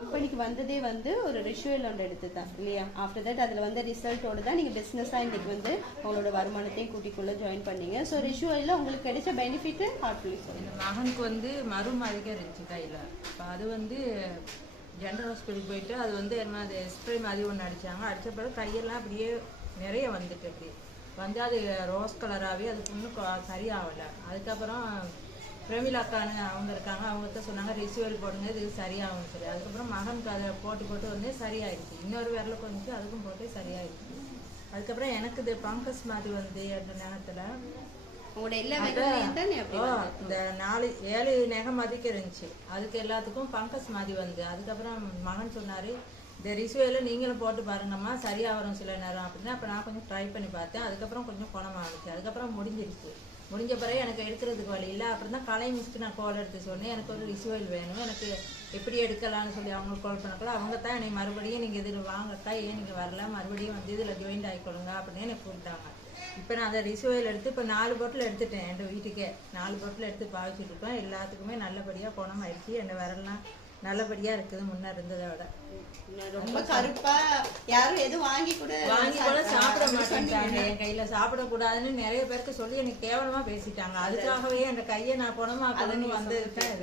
கம்பெனிக்கு வந்ததே வந்து ஒரு ரிச்சுவல் ஒன்று எடுத்து தான் இல்லையா? ஆஃப்டர் தட் அதில் வந்து ரிசல்ட்டோடு தான் நீங்கள் பிஸ்னஸாக இன்றைக்கி வந்து உங்களோட வருமானத்தையும் கூட்டிக்குள்ளே ஜாயின் பண்ணீங்க. ஸோ ரிச்சுவலில் உங்களுக்கு கிடைச்ச பெனிஃபிட்டு ஹார்ட்ஃபுல்லி சொல்லுங்கள். என் மகனுக்கு வந்து மருந்து அதிகம் இருந்துச்சு கையில். இப்போ அது வந்து ஜென்ரல் ஹாஸ்பிட்டலுக்கு போயிட்டு அது வந்து என்ன அது ஸ்ப்ரே மாதிரி ஒன்று அடித்தாங்க. அடித்த பிறகு கையெல்லாம் அப்படியே நிறைய வந்துட்டு அப்படி வந்து அது ரோஸ் கலராகவே அதுக்கு இன்னும் சரியாகலை. அதுக்கப்புறம் பிரமிளாக்கானு அவங்க இருக்காங்க, அவங்ககிட்ட சொன்னாங்க ரிச்சுவல் போடுங்க இது சரியாகும்னு சொல்லி. அதுக்கப்புறம் மகனுக்கு அதை போட்டு வந்து சரியாயிடுச்சு. இன்னொரு விரலுக்கு வந்துச்சு, அதுக்கும் போட்டு சரியாயிடுச்சு. அதுக்கப்புறம் எனக்கு இது பங்கஸ் மாதிரி வந்து அந்த நேரத்தில் இந்த 7 நகம் அதிகம் இருந்துச்சு. அதுக்கு எல்லாத்துக்கும் பங்கஸ் மாதிரி வந்து அதுக்கப்புறம் மகன் சொன்னார் இந்த ரிச்சுவலில் நீங்களும் போட்டு பாருங்கம்மா சரியாக வரும் சில நேரம் அப்படின்னு. அப்போ நான் கொஞ்சம் ட்ரை பண்ணி பார்த்தேன். அதுக்கப்புறம் கொஞ்சம் குணமாகிடுச்சு. அதுக்கப்புறம் முடிஞ்சிருச்சு. முடிஞ்ச பிறகு எனக்கு எடுக்கிறதுக்கு வழி இல்லை. அப்புறம் தான் கலை மிஸ்க்கு நான் கால் எடுத்து சொன்னேன், எனக்கு ஒரு ரிச்சுவல் வேணும், எனக்கு எப்படி எடுக்கலான்னு சொல்லி அவங்களுக்கு கால் பண்ணக்குள்ள அவங்க தான் என்னை மறுபடியும் நீங்கள் இதில் வாங்கட்டா, ஏன் நீங்கள் வரல, மறுபடியும் வந்து இதில் ஜாயின்ட் ஆகிக்கொள்ளுங்க அப்படின்னு எனக்கு கூப்பிட்டாங்க. இப்போ நான் அதை ரிச்சுவல் எடுத்து இப்போ 4 பாட்டில் எடுத்துட்டேன். என் வீட்டுக்கே 4 பாட்டில் எடுத்து பாவிச்சுட்டு இருப்பேன். எல்லாத்துக்குமே நல்லபடியாக குணமாயிடுச்சு. என் விரல்லாம் நல்லபடியாக இருக்குது முன்னே இருந்ததை விட. ரொம்ப கருப்பா யாரும் எதுவும் வாங்கி கூட சாப்பிட மாட்டேன்ட்டாங்க. என் கையில சாப்பிடக்கூடாதுன்னு நிறைய பேருக்கு சொல்லி எனக்கு கேவலமா பேசிட்டாங்க. அதுக்காகவே என் கையை நான் குணமாக்கணும்னு வந்திருக்கேன்.